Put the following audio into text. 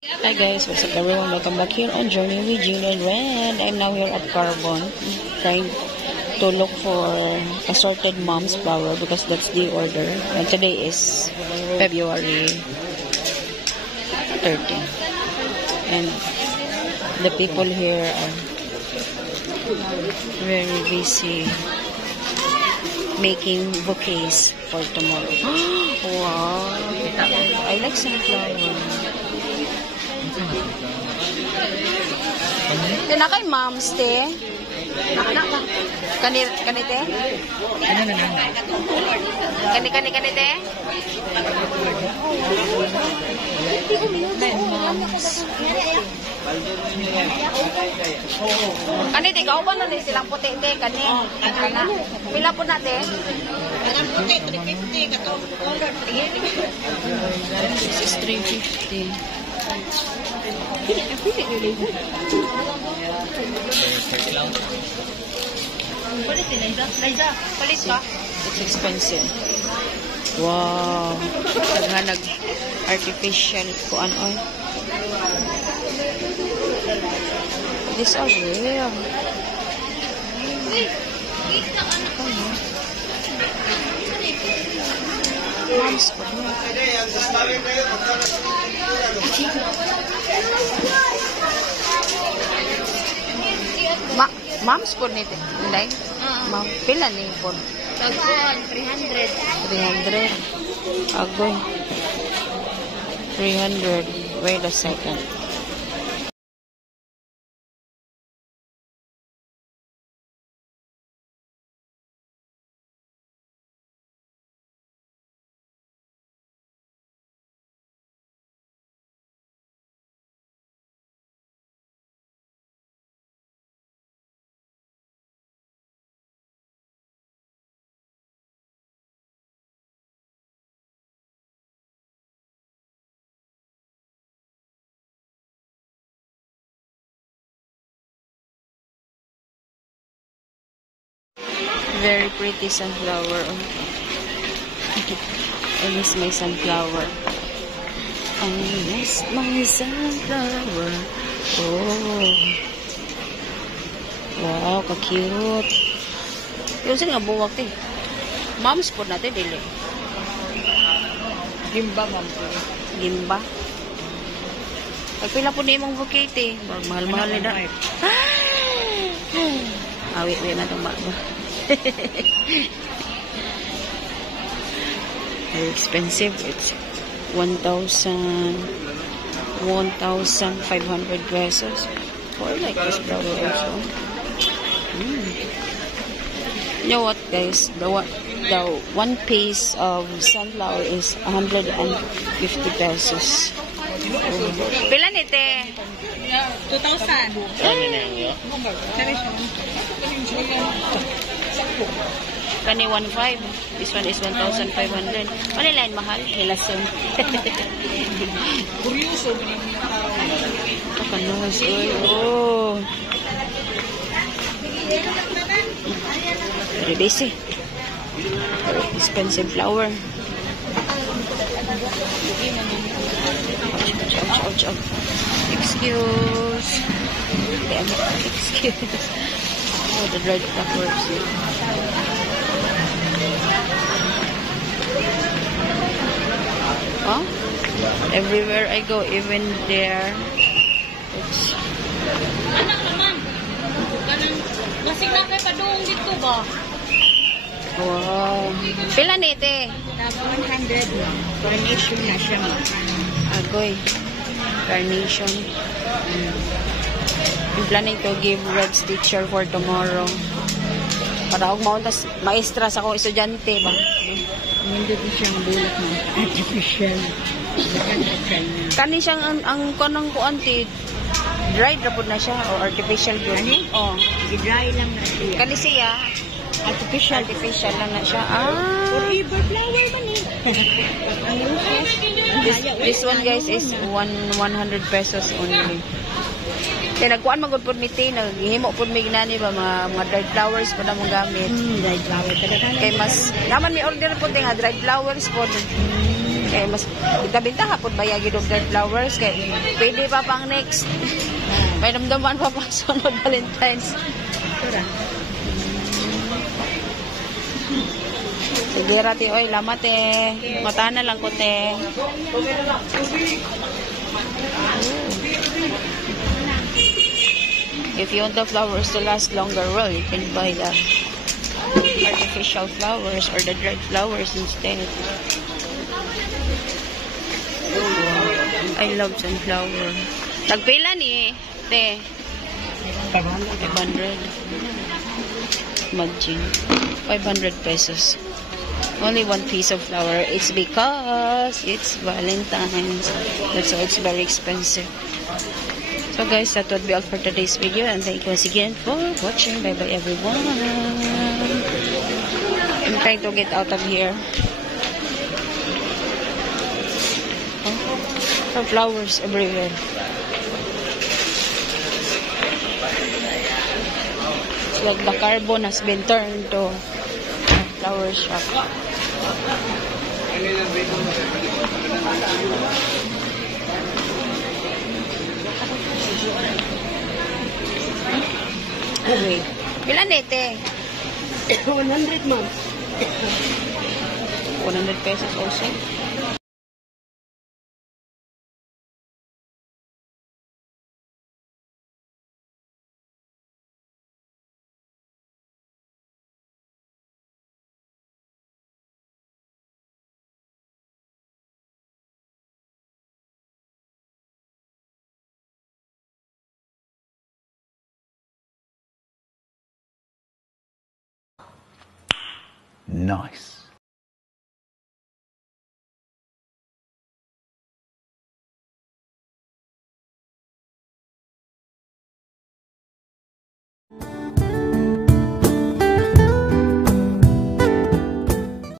Hi guys, what's up everyone? Welcome back here on Journey with June and Red. I'm now here at Carbon trying to look for assorted mom's flower because that's the order. And today is February 13. And the people here are very busy making bouquets for tomorrow. Wow! I like sunflower. Kena kay moms te. Kani te? Kani te? Kani te kau ba na silang puti te kani? Kana. Pila po na te? Ang puti 350 kato. This is 350. It's expensive. Wow. Naghanag artificial kuan oil. These are rare. Mom's Mom's po nito. Hindi? Ma'am, pila ni po? Tagpuan, 300. 300. Agoy. 300. Wait a second. Very pretty sunflower. I miss my sunflower. I miss my sunflower. Oh. Wow, ka-cute. Yung nga buwak eh. Mom's po natin, dili. Gimba, ma'am. Gimba. Pagpila po na yung bouquet eh. Mahal-mahal nila. Wait na itong bakba. Very expensive. It's 1,500 pesos. Oh, I like this flower also. You know what, guys? The one piece of sunflower is 150 pesos. Pila nite? 2,000. Kani 1,500. This one is 1,500. Ano line mahal? Hilason. Kuryoso. Kapanos. Oh. Very busy. Very expensive flower. Ouch. Excuse. Oh, the dried flowers. Oh, everywhere I go, even there, it's... Anak naman. Basig na kayo padung dito ba? Wow. Pila nite? 100. Carnation na siya mo. Agoy. Carnation. I'm planning to give red stitcher for tomorrow. Para ako mauntas, maestra sa akong estudyante ba? Hindi ko siyang bulak na artificial. Kani siyang ang kanang kuanti dried ra pud na siya o artificial good. Oh, I-dry lang na siya. kani siya artificial lang na siya. Forever flower man eh. This one guys is 100 pesos only. Kaya nagkuhan magod po miti, naghihimo po may ginani ba, mga dried flowers po na mong gamit. Dried flower. Kaya mas, naman may order po nga dried flowers po. Kaya mas binta-binta hapon ba yung gidugtad flowers kay pwede pa pang next. May damdaman pa pang sunod Valentine's. Sige rati oy, lamat eh. Mata na lang ko te. If you want the flowers to last longer, well, you can buy the artificial flowers or the dried flowers instead. I love sunflower. Tagpila ni, te. 500. Imagine. 500 pesos. Only one piece of flower. It's because it's Valentine's. That's why it's very expensive. So guys, that would be all for today's video. And thank you once again for watching. Bye bye everyone. I'm trying to get out of here. Oh, flowers everywhere. It's like the carbon has been turned to a flower shop. Wait. Ilan nete? 100 ma'am. 100 pesos also. Nice.